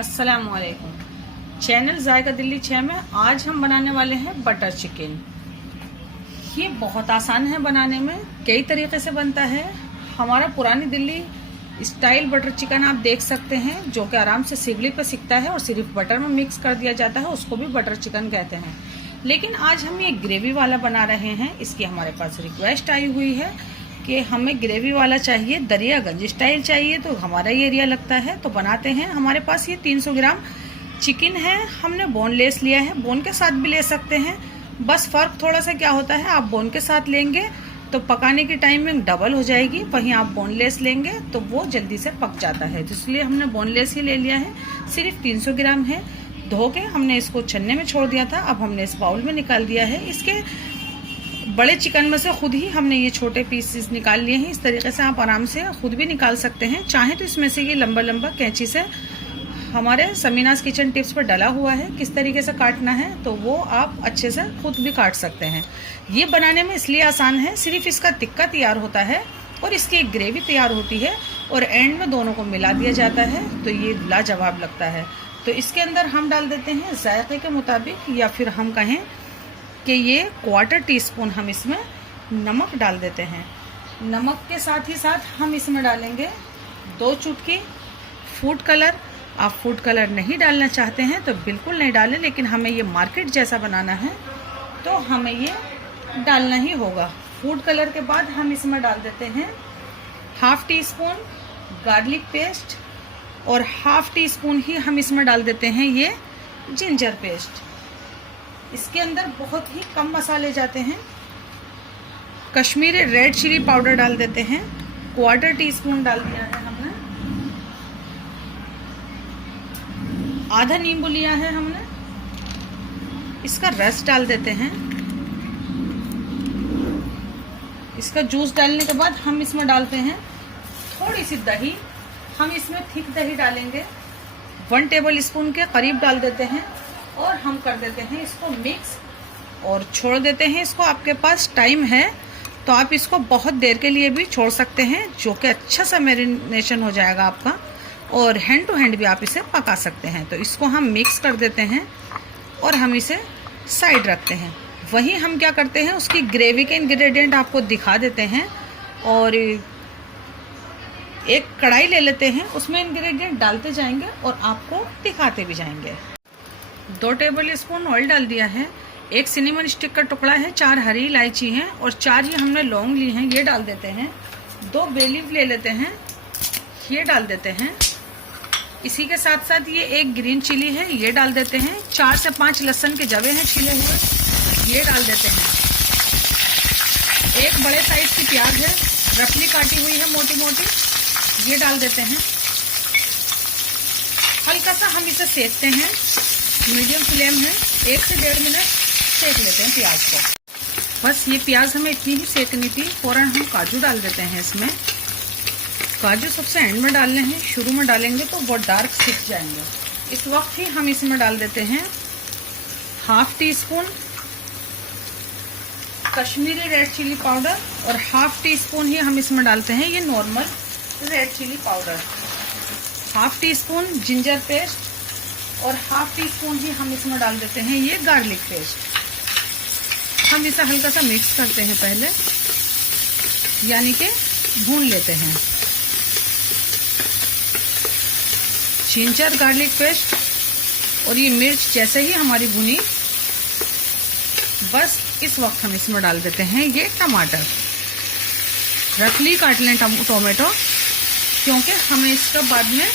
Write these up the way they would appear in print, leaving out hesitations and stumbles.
अस्सलामुअलैकुम। चैनल जायका दिल्ली 6 में आज हम बनाने वाले हैं बटर चिकन। ये बहुत आसान है बनाने में, कई तरीके से बनता है। हमारा पुरानी दिल्ली स्टाइल बटर चिकन आप देख सकते हैं, जो कि आराम से सिगड़ी पे सिकता है और सिर्फ बटर में मिक्स कर दिया जाता है, उसको भी बटर चिकन कहते हैं। लेकिन आज हम ये ग्रेवी वाला बना रहे हैं। इसकी हमारे पास रिक्वेस्ट आई हुई है कि हमें ग्रेवी वाला चाहिए, दरियागंज स्टाइल चाहिए, तो हमारा ये एरिया लगता है तो बनाते हैं। हमारे पास ये 300 ग्राम चिकन है, हमने बोनलेस लिया है, बोन के साथ भी ले सकते हैं। बस फ़र्क थोड़ा सा क्या होता है, आप बोन के साथ लेंगे तो पकाने की टाइमिंग डबल हो जाएगी, वहीं आप बोनलेस लेंगे तो वो जल्दी से पक जाता है, तो इसलिए हमने बोनलेस ही ले लिया है। सिर्फ 300 ग्राम है। धो के हमने इसको छन्ने में छोड़ दिया था, अब हमने इस बाउल में निकाल दिया है। इसके बड़े चिकन में से खुद ही हमने ये छोटे पीसेस निकाल लिए हैं। इस तरीके से आप आराम से खुद भी निकाल सकते हैं, चाहे तो इसमें से ये लंबा लंबा कैंची से हमारे समीनास किचन टिप्स पर डला हुआ है किस तरीके से काटना है, तो वो आप अच्छे से खुद भी काट सकते हैं। ये बनाने में इसलिए आसान है, सिर्फ इसका टिक्का तैयार होता है और इसकी एक ग्रेवी तैयार होती है और एंड में दोनों को मिला दिया जाता है, तो ये लाजवाब लगता है। तो इसके अंदर हम डाल देते हैं जायके के मुताबिक, या फिर हम कहें कि ये 1/4 टीस्पून हम इसमें नमक डाल देते हैं। नमक के साथ ही साथ हम इसमें डालेंगे 2 चुटकी फूड कलर। आप फूड कलर नहीं डालना चाहते हैं तो बिल्कुल नहीं डालें, लेकिन हमें ये मार्केट जैसा बनाना है तो हमें ये डालना ही होगा। फूड कलर के बाद हम इसमें डाल देते हैं 1/2 टीस्पून गार्लिक पेस्ट और 1/2 टीस्पून ही हम इसमें डाल देते हैं ये जिंजर पेस्ट। इसके अंदर बहुत ही कम मसाले जाते हैं। कश्मीरी रेड चिली पाउडर डाल देते हैं, 1/4 टीस्पून डाल दिया है हमने। आधा नींबू लिया है हमने, इसका रस डाल देते हैं। इसका जूस डालने के बाद हम इसमें डालते हैं थोड़ी सी दही। हम इसमें थिक दही डालेंगे, 1 टेबल स्पून के करीब डाल देते हैं और हम कर देते हैं इसको मिक्स और छोड़ देते हैं इसको। आपके पास टाइम है तो आप इसको बहुत देर के लिए भी छोड़ सकते हैं, जो कि अच्छा सा मैरिनेशन हो जाएगा आपका, और हैंड टू हैंड भी आप इसे पका सकते हैं। तो इसको हम मिक्स कर देते हैं और हम इसे साइड रखते हैं। वहीं हम क्या करते हैं, उसकी ग्रेवी के इंग्रेडिएंट आपको दिखा देते हैं और एक कढ़ाई ले लेते हैं, उसमें इंग्रेडिएंट डालते जाएंगे और आपको दिखाते भी जाएंगे। 2 टेबल स्पून ऑयल डाल दिया है, 1 सिनेमन स्टिक का टुकड़ा है, 4 हरी इलायची हैं और 4 ही हमने लौंग ली हैं, ये डाल देते हैं। 2 बे लीफ ले लेते हैं, ये डाल देते हैं। इसी के साथ साथ ये 1 ग्रीन चिली है, ये डाल देते हैं। 4 से 5 लहसुन के जवे हैं छिले हुए, ये डाल देते हैं। 1 बड़े साइज की प्याज है, रफली काटी हुई है मोटी मोटी, ये डाल देते हैं। हल्का सा हम इसे सेकते हैं, मीडियम फ्लेम है, 1 से 1.5 मिनट सेक लेते हैं प्याज को। बस ये प्याज हमें इतनी ही सेकनी थी। फौरन हम काजू डाल देते हैं इसमें। काजू सबसे एंड में डालने हैं, शुरू में डालेंगे तो बहुत डार्क सिक जाएंगे। इस वक्त ही हम इसमें डाल देते हैं 1/2 teaspoon Kashmiri red chilli powder और 1/2 टीस्पून ही हम इसमें डालते हैं ये normal red chilli powder. 1/2 teaspoon ginger paste और 1/2 टीस्पून ही हम इसमें डाल देते हैं ये गार्लिक पेस्ट। हम इसे हल्का सा मिक्स करते हैं पहले, यानी कि भून लेते हैं। जिंजर गार्लिक पेस्ट और ये मिर्च जैसे ही हमारी भुनी, बस इस वक्त हम इसमें डाल देते हैं ये टमाटर। रफली काट लें टोमेटो, क्योंकि हमें इसका बाद में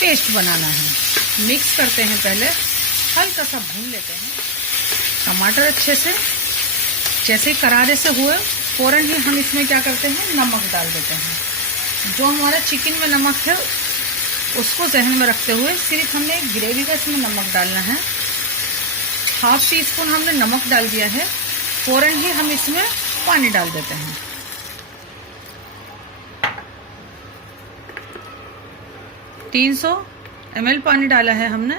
पेस्ट बनाना है। मिक्स करते हैं पहले, हल्का सा भून लेते हैं टमाटर अच्छे से। जैसे ही करारे से हुए फौरन ही हम इसमें क्या करते हैं, नमक डाल देते हैं। जो हमारा चिकन में नमक है उसको जहन में रखते हुए सिर्फ हमने ग्रेवी का इसमें नमक डालना है। 1/2 टीस्पून हमने नमक डाल दिया है। फौरन ही हम इसमें पानी डाल देते हैं। $300 ml पानी डाला है हमने,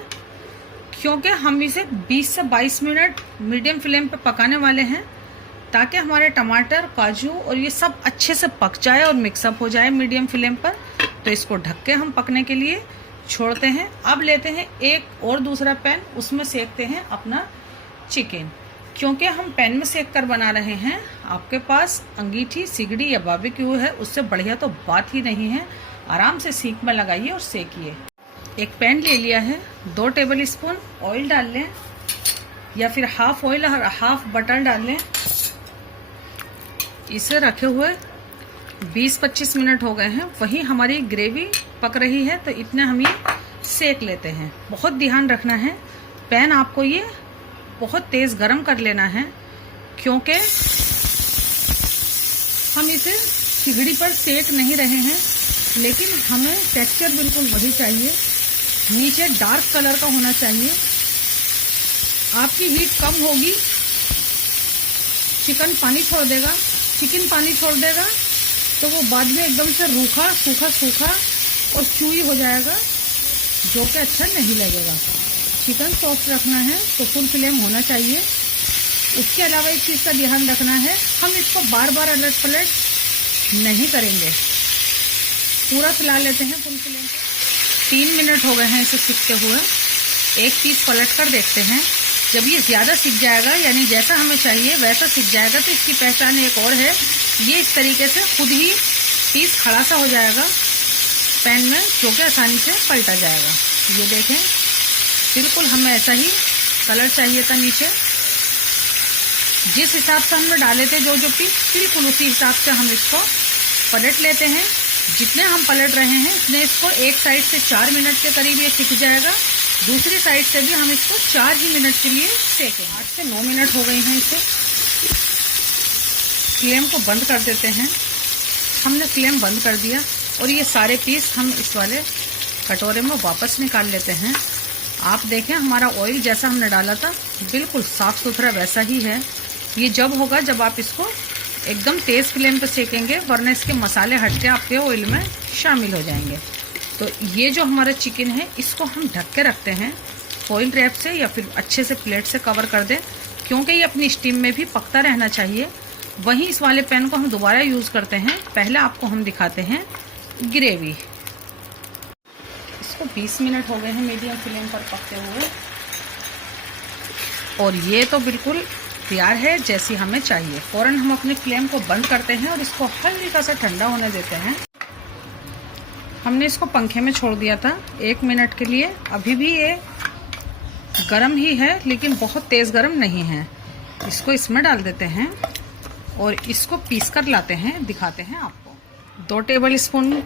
क्योंकि हम इसे 20 से 22 मिनट मीडियम फ्लेम पे पकाने वाले हैं, ताकि हमारे टमाटर, काजू और ये सब अच्छे से पक जाए और मिक्सअप हो जाए मीडियम फ्लेम पर। तो इसको ढक के हम पकने के लिए छोड़ते हैं। अब लेते हैं एक और दूसरा पैन, उसमें सेकते हैं अपना चिकन। क्योंकि हम पैन में सेक कर बना रहे हैं, आपके पास अंगीठी, सिगड़ी या बारबेक्यू है, उससे बढ़िया तो बात ही नहीं है। आराम से सीख में लगाइए और सेकिए। एक पैन ले लिया है, 2 टेबल स्पून ऑयल डाल लें या फिर हाफ ऑयल और हाफ बटर डाल लें। इसे रखे हुए 20-25 मिनट हो गए हैं। वहीं हमारी ग्रेवी पक रही है, तो इतने हम ये सेक लेते हैं। बहुत ध्यान रखना है, पैन आपको ये बहुत तेज़ गरम कर लेना है, क्योंकि हम इसे सिगड़ी पर सेक नहीं रहे हैं, लेकिन हमें टेक्सचर बिल्कुल वही चाहिए। नीचे डार्क कलर का होना चाहिए। आपकी हीट कम होगी, चिकन पानी छोड़ देगा, चिकन पानी छोड़ देगा तो वो बाद में एकदम से रूखा सूखा और चूई हो जाएगा, जो कि अच्छा नहीं लगेगा। चिकन सॉफ्ट रखना है तो फुल फ्लेम होना चाहिए। उसके अलावा एक चीज़ का ध्यान रखना है, हम इसको बार बार अलट पलट नहीं करेंगे, पूरा फैला लेते हैं फुल फ्लेम पे। 3 मिनट हो गए हैं इसे सिकते हुए। एक पीस पलट कर देखते हैं। जब ये ज़्यादा सिक जाएगा, यानी जैसा हमें चाहिए वैसा सिक जाएगा, तो इसकी पहचान एक और है, ये इस तरीके से खुद ही पीस खड़ा सा हो जाएगा पैन में, जो कि आसानी से पलटा जाएगा। ये देखें, बिल्कुल हमें ऐसा ही कलर चाहिए था नीचे। जिस हिसाब से हमने डाले थे जो पीस, बिल्कुल उसी हिसाब से हम इसको पलट लेते हैं। जितने हम पलट रहे हैं इतने इसको एक साइड से 4 मिनट के करीब ये सिक जाएगा, दूसरी साइड से भी हम इसको 4 ही मिनट के लिए सेकेंगे। 8 से 9 मिनट हो गए हैं इसे। फ्लेम को बंद कर देते हैं। हमने फ्लेम बंद कर दिया और ये सारे पीस हम इस वाले कटोरे में वापस निकाल लेते हैं। आप देखें, हमारा ऑयल जैसा हमने डाला था बिल्कुल साफ़ सुथरा वैसा ही है। ये जब होगा जब आप इसको एकदम तेज़ फ्लेम पे सेकेंगे, वरना इसके मसाले हट के आपके ऑयल में शामिल हो जाएंगे। तो ये जो हमारा चिकन है, इसको हम ढक के रखते हैं फॉइल रैप से, या फिर अच्छे से प्लेट से कवर कर दें, क्योंकि ये अपनी स्टीम में भी पकता रहना चाहिए। वहीं इस वाले पैन को हम दोबारा यूज़ करते हैं। पहले आपको हम दिखाते हैं ग्रेवी। इसको 20 मिनट हो गए हैं मीडियम फ्लेम पर पकते हुए, और ये तो बिल्कुल तैयार है जैसी हमें चाहिए। फ़ौरन हम अपनी फ्लेम को बंद करते हैं और इसको हल्का सा ठंडा होने देते हैं। हमने इसको पंखे में छोड़ दिया था 1 मिनट के लिए। अभी भी ये गरम ही है, लेकिन बहुत तेज़ गरम नहीं है। इसको इसमें डाल देते हैं और इसको पीस कर लाते हैं, दिखाते हैं आपको। 2 टेबल स्पून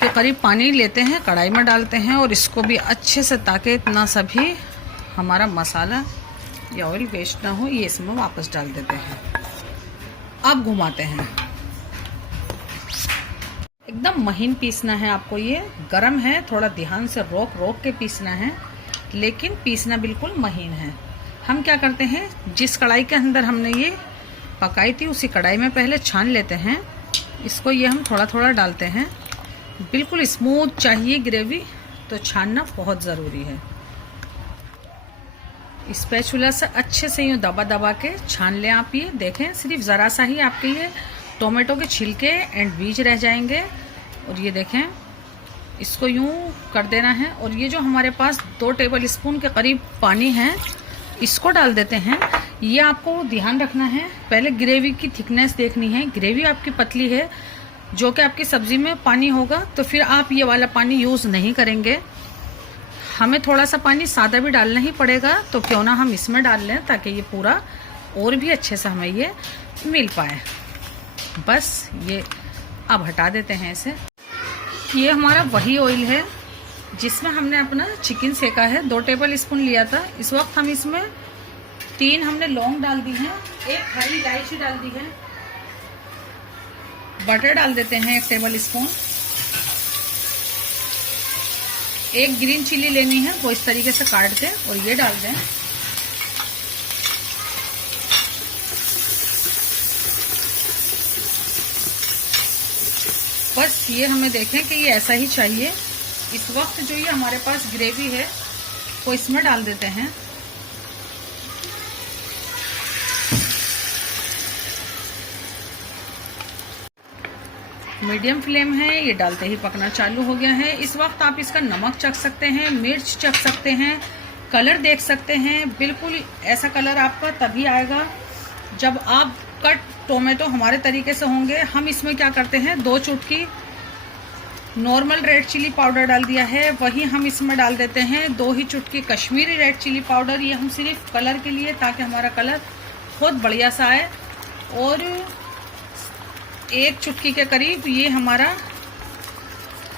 के करीब पानी लेते हैं, कढ़ाई में डालते हैं और इसको भी अच्छे से, ताकि इतना सभी हमारा मसाला या ऑयल वेस्ट ना हो, ये इसमें वापस डाल देते हैं। अब घुमाते हैं। एकदम महीन पीसना है आपको, ये गरम है, थोड़ा ध्यान से रोक के पीसना है, लेकिन पीसना बिल्कुल महीन है। हम क्या करते हैं, जिस कढ़ाई के अंदर हमने ये पकाई थी उसी कढ़ाई में पहले छान लेते हैं। इसको ये हम थोड़ा थोड़ा डालते हैं। बिल्कुल स्मूथ चाहिए ग्रेवी, तो छानना बहुत ज़रूरी है। स्पैचुला से अच्छे से यूँ दबा दबा के छान लें आप। ये देखें, सिर्फ ज़रा सा ही आपके ये टोमेटो के छिलके एंड बीज रह जाएंगे। और ये देखें, इसको यूँ कर देना है। और ये जो हमारे पास 2 टेबल स्पून के करीब पानी है, इसको डाल देते हैं। ये आपको ध्यान रखना है, पहले ग्रेवी की थिकनेस देखनी है। ग्रेवी आपकी पतली है, जो कि आपकी सब्जी में पानी होगा, तो फिर आप ये वाला पानी यूज़ नहीं करेंगे। हमें थोड़ा सा पानी सादा भी डालना ही पड़ेगा, तो क्यों ना हम इसमें डाल लें, ताकि ये पूरा और भी अच्छे से हमें ये मिल पाए। बस ये अब हटा देते हैं इसे। ये हमारा वही ऑयल है जिसमें हमने अपना चिकन सेका है। 2 टेबल स्पून लिया था। इस वक्त हम इसमें 3 हमने लौंग डाल दी हैं, 1 हरी इलायची डाल दी है, बटर डाल देते हैं 1 टेबल स्पून, 1 ग्रीन चिली लेनी है, वो इस तरीके से काट दें और ये डाल दें। बस ये हमें देखें कि ये ऐसा ही चाहिए। इस वक्त जो ये हमारे पास ग्रेवी है वो इसमें डाल देते हैं। मीडियम फ्लेम है, ये डालते ही पकना चालू हो गया है। इस वक्त आप इसका नमक चख सकते हैं, मिर्च चख सकते हैं, कलर देख सकते हैं। बिल्कुल ऐसा कलर आपका तभी आएगा जब आप कट टोमेटो हमारे तरीके से होंगे। हम इसमें क्या करते हैं, 2 चुटकी नॉर्मल रेड चिली पाउडर डाल दिया है, वही हम इसमें डाल देते हैं 2 ही चुटकी कश्मीरी रेड चिली पाउडर। ये हम सिर्फ कलर के लिए, ताकि हमारा कलर बहुत बढ़िया सा आए। और 1 चुटकी के करीब ये हमारा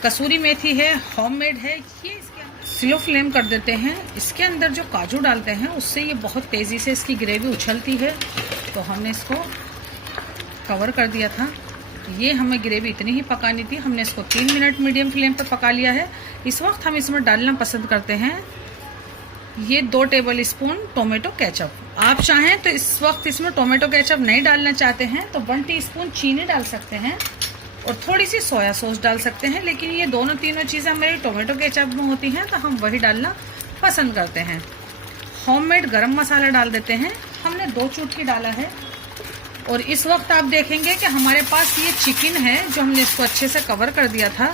कसूरी मेथी है, होममेड है। ये इसके अंदर स्लो फ्लेम कर देते हैं। इसके अंदर जो काजू डालते हैं उससे ये बहुत तेज़ी से इसकी ग्रेवी उछलती है, तो हमने इसको कवर कर दिया था। ये हमें ग्रेवी इतनी ही पकानी थी, हमने इसको 3 मिनट मीडियम फ्लेम पर पका लिया है। इस वक्त हम इसमें डालना पसंद करते हैं ये 2 टेबल स्पून टोमेटो केचप। आप चाहें तो इस वक्त इसमें टोमेटो केचप नहीं डालना चाहते हैं तो 1 टीस्पून चीनी डाल सकते हैं और थोड़ी सी सोया सॉस डाल सकते हैं। लेकिन ये दोनों तीनों चीज़ें हमारी टोमेटो केचप में होती हैं, तो हम वही डालना पसंद करते हैं। होममेड गरम मसाला डाल देते हैं, हमने 2 चुटकी डाला है। और इस वक्त आप देखेंगे कि हमारे पास ये चिकन है जो हमने इसको अच्छे से कवर कर दिया था,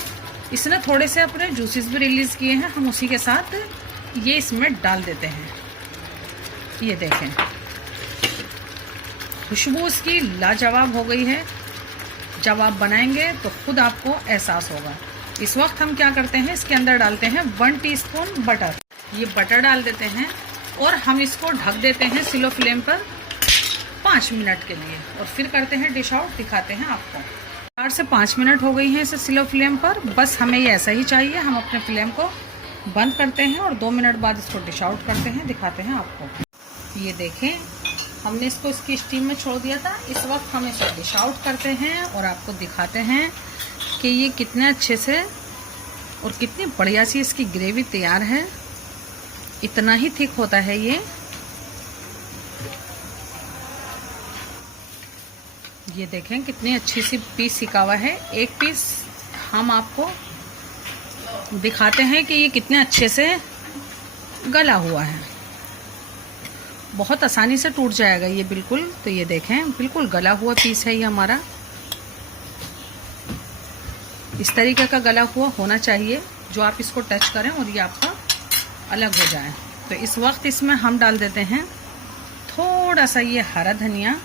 इसने थोड़े से अपने जूसेस भी रिलीज़ किए हैं। हम उसी के साथ ये इसमें डाल देते हैं। ये देखें, खुशबू इसकी लाजवाब हो गई है। जब आप बनाएंगे तो खुद आपको एहसास होगा। इस वक्त हम क्या करते हैं, इसके अंदर डालते हैं 1 टीस्पून बटर। ये बटर डाल देते हैं और हम इसको ढक देते हैं स्लो फ्लेम पर 5 मिनट के लिए, और फिर करते हैं डिश आउट, दिखाते हैं आपको। 4 से 5 मिनट हो गई हैं इसे स्लो फ्लेम पर। बस हमें ये ऐसा ही चाहिए। हम अपने फ्लेम को बंद करते हैं और 2 मिनट बाद इसको डिश आउट करते हैं, दिखाते हैं आपको। ये देखें, हमने इसको इसकी स्टीम में छोड़ दिया था। इस वक्त हम इसे डिश आउट करते हैं और आपको दिखाते हैं कि ये कितने अच्छे से और कितनी बढ़िया सी इसकी ग्रेवी तैयार है। इतना ही थिक होता है ये देखें कितनी अच्छी सी पीस सिका हुआ है। एक पीस हम आपको दिखाते हैं कि ये कितने अच्छे से गला हुआ है। बहुत आसानी से टूट जाएगा ये बिल्कुल। तो ये देखें, बिल्कुल गला हुआ पीस है ये हमारा। इस तरीके का गला हुआ होना चाहिए जो आप इसको टच करें और ये आपका अलग हो जाए। तो इस वक्त इसमें हम डाल देते हैं थोड़ा सा ये हरा धनिया,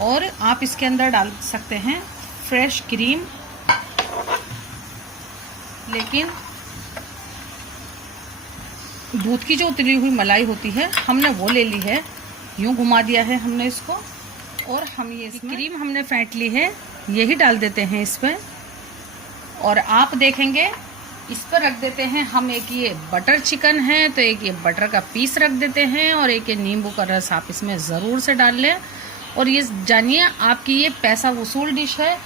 और आप इसके अंदर डाल सकते हैं फ्रेश क्रीम। लेकिन दूध की जो उतरी हुई मलाई होती है हमने वो ले ली है, यूं घुमा दिया है हमने इसको, और हम ये क्रीम हमने फेंट ली है, यही डाल देते हैं इस पर। और आप देखेंगे इस पर रख देते हैं हम एक ये बटर चिकन है, तो एक ये बटर का पीस रख देते हैं, और एक ये नींबू का रस आप इसमें ज़रूर से डाल लें। और ये जानिए, आपकी ये पैसा वसूल डिश है।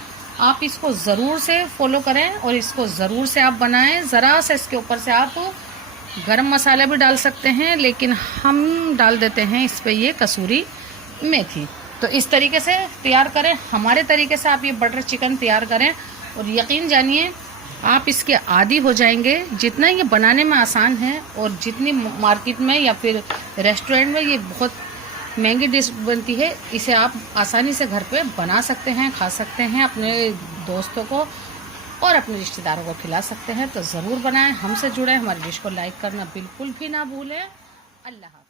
आप इसको ज़रूर से फॉलो करें और इसको ज़रूर से आप बनाएं। ज़रा से इसके ऊपर से आप गरम मसाला भी डाल सकते हैं, लेकिन हम डाल देते हैं इस पे ये कसूरी मेथी। तो इस तरीके से तैयार करें, हमारे तरीके से आप ये बटर चिकन तैयार करें और यकीन जानिए आप इसके आदी हो जाएंगे। जितना ये बनाने में आसान है और जितनी मार्केट में या फिर रेस्टोरेंट में ये बहुत महंगी डिश बनती है, इसे आप आसानी से घर पे बना सकते हैं, खा सकते हैं, अपने दोस्तों को और अपने रिश्तेदारों को खिला सकते हैं। तो ज़रूर बनाएं, हमसे जुड़ें, हमारी डिश को लाइक करना बिल्कुल भी ना भूलें। अल्लाह।